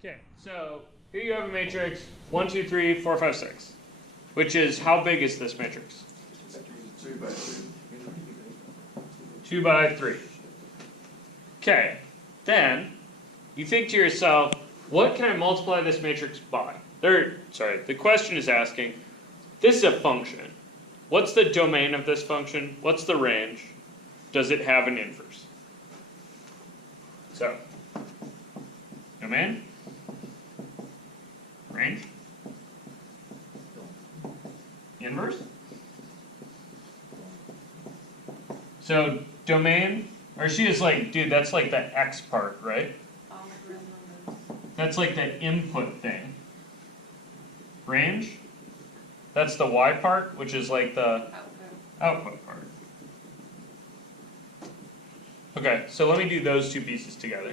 Okay, so here you have a matrix 1, 2, 3, 4, 5, 6, which is how big is this matrix? 2 by 2. 2 by 3. Okay, then you think to yourself, what can I multiply this matrix by? The question is asking, this is a function. What's the domain of this function? What's the range? Does it have an inverse? So, domain, range, inverse. So domain, or she is like, dude, that's like the x part, right? That's like the input thing. Range, that's the y part, which is like the output part. Okay, so let me do those two pieces together.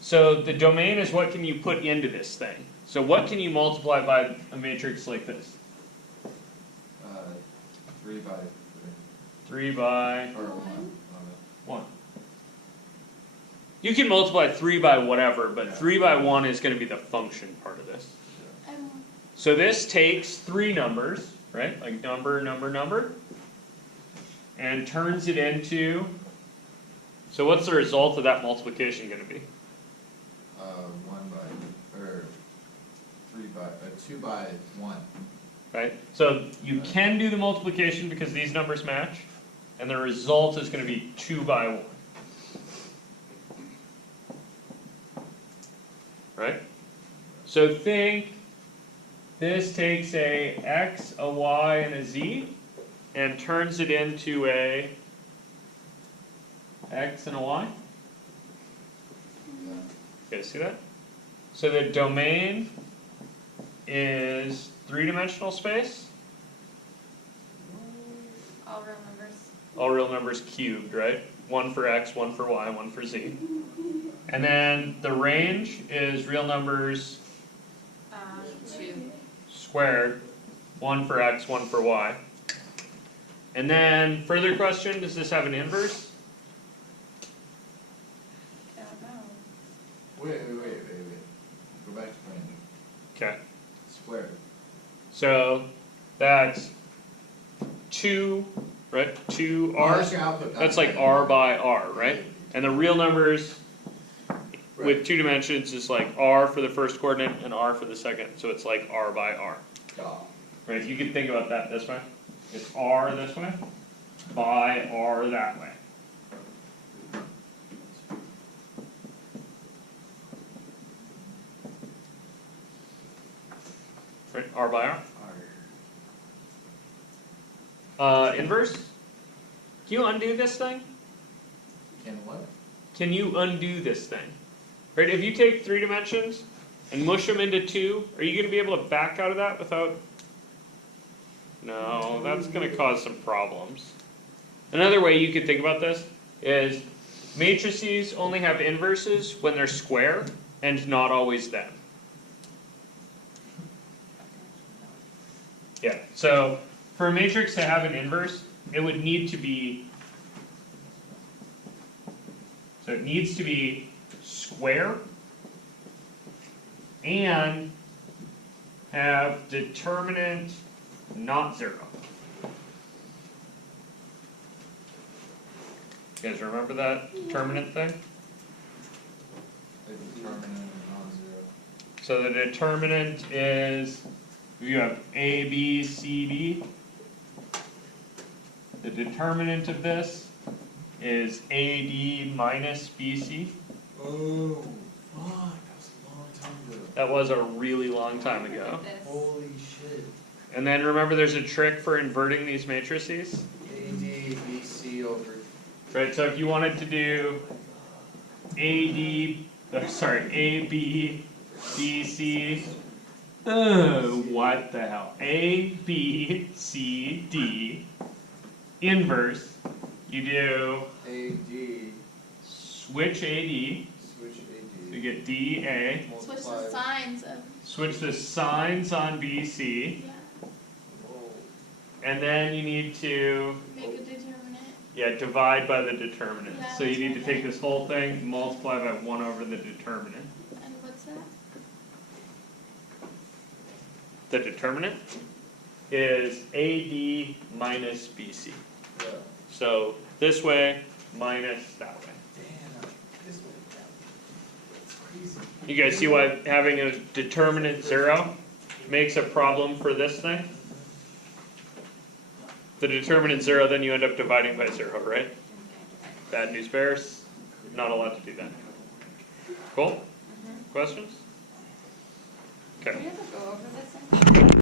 So the domain is what can you put into this thing. So what can you multiply by a matrix like this? 3 by 3 by or 1. You can multiply 3 by whatever, but 3 by 1 is going to be the function part of this. So this takes 3 numbers, right? Like number, number, number, and turns it into, so what's the result of that multiplication going to be? 1 by, or 3 by, 2 by 1. Right? So you can do the multiplication because these numbers match, and the result is going to be 2 by 1. Right? So think this takes a x, a y, and a z, and turns it into a x and a y. Yeah. Okay, see that? So the domain is 3-dimensional space. All real numbers. All real numbers cubed, right? 1 for x, 1 for y, 1 for z. And then the range is real numbers 2. squared, 1 for x, 1 for y. And then further question, does this have an inverse? I don't know. Wait. Go back to range. Okay. Squared. So that's 2, right? 2r. That's your output. That's like r by r, right? And the real numbers with 2 dimensions is like r for the first coordinate and r for the second. So it's like r by r. Right? You can think about that this way. It's r this way by r that way. Right? R by r. Inverse? Can you undo this thing? Can what? Can you undo this thing? Right? If you take 3 dimensions and mush them into 2, are you going to be able to back out of that without? No, that's going to cause some problems. Another way you could think about this is matrices only have inverses when they're square and not always them. Yeah, so for a matrix to have an inverse, it would need to be, so it needs to be square and have determinant not 0. You guys remember that determinant thing? A determinant of non-zero. So the determinant is, you have A, B, C, D. The determinant of this is AD minus BC. Oh, fuck, that was a long time ago. That was a really long time ago. This. Holy shit. And then remember there's a trick for inverting these matrices. AD, BC over. Right, so if you wanted to do AB, BC, what the hell? A, B, C, D, inverse, you do AD, switch AD, switch AD. so you get DA, Switch the signs of. switch the signs on BC, Yeah. Whoa. and then you need to, Make a determinant. yeah, divide by the determinant. Yeah, So you need to that's take okay. this whole thing, multiply by 1 over the determinant. And what's that? the determinant, is AD minus BC. Yeah. So this way minus that way. Damn, this way, that's crazy. You guys see why having a determinant 0 makes a problem for this thing? The determinant 0, then you end up dividing by 0, right? Bad news bears, not allowed to do that. Cool? Questions? Can Okay. we ever go over this?